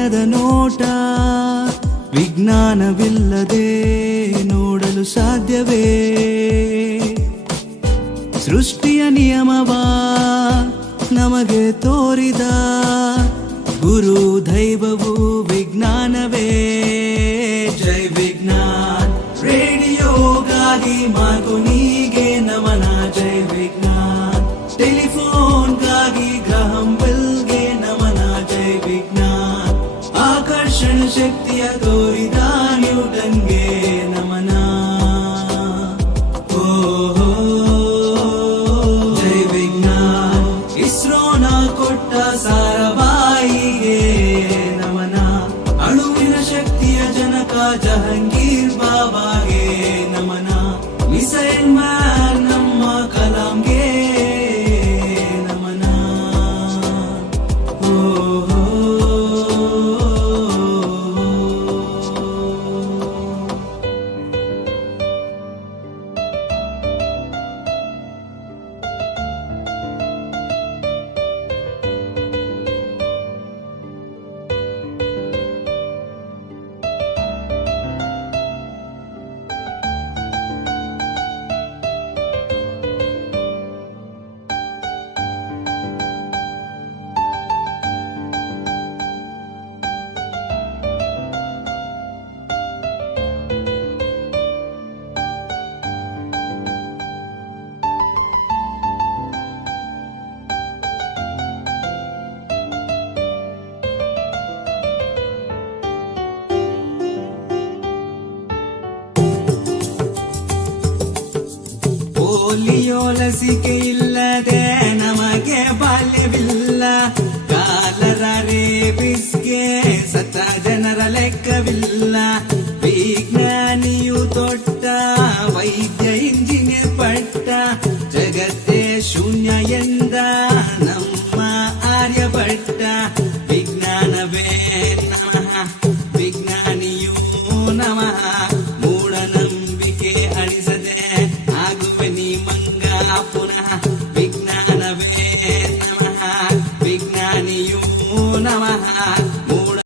ಕಠಿಣದ ನೋಟ ವಿಜ್ಞಾನವಿಲ್ಲದೆ ನೋಡಲು ಸಾಧ್ಯವೇ? ಸೃಷ್ಟಿಯ ನಿಯಮವ ನಮಗೆ ತೋರಿದ ಗುರು ದೈವವು ವಿಜ್ಞಾನವೇ. ಜೈ ವಿಜ್ಞಾನ್ ರೇಡಿಯೋಗಾಗಿ ಮಾರ್ಕೋನಿಗೆ ನಮನ. ಜೈ ವಿಜ್ಞಾನ್ ಟೆಲಿಫೋನ್ಗಾಗಿ ಗ್ರಹಂ ಬೆಲ್ಗೆ ನಮನ. ಜೈ ವಿಜ್ಞಾನ್ ಆಕರ್ಷಣ ಶಕ್ತಿಯ ತೋರಿದ ನ್ಯೂಟನ್ಗೆ ನಮನ. ಜೈ ವಿಜ್ಞಾನ್ ಇಸ್ರೋನ ಕೊಟ್ಟ ಸಾರಾಭಾಯಿಗೆ ನಮನ. ಅಣುವಿನ ಶಕ್ತಿಯ ಜನಕ ಜಹಂಗೀರ್ ಬಾಬಾಗೆ ನಮನ. ಮಿಸೈಲ್ ಮ್ಯಾನ್ ನಮ್ಮ ಕಲಾಂಗೆ ನಮನ. ಪೋಲಿಯೋ ಲಸಿಕೆ ಇಲ್ಲದೆ ನಮಗೆ ಬಾಲ್ಯವಿಲ್ಲ. ಕಾಲರ ರೇಬಿಸ್ಗೆ ಸತ್ತ ಜನರ ಲೆಕ್ಕವಿಲ್ಲ. ವಿಜ್ಞಾನಿಯು ತೊಟ್ಟ ವೈದ್ಯ ಇಂಜಿನಿಯರ್ ಪಟ್ಟ. ಜಗತ್ತೇ ಶೂನ್ಯ ಎಂದ ನಮ್ಮ ಆರ್ಯಭಟ್ಟ. ವಿಜ್ಞಾನವೇ ನಮಃ, ವಿಜ್ಞಾನಿಯೂ ನಮಃ. ಮೂಢನಂಬಿಕೆ ಅಳಿಸದೆ ಆಗುವೆ ನೀ ಮಂಗ ಪುನಃ.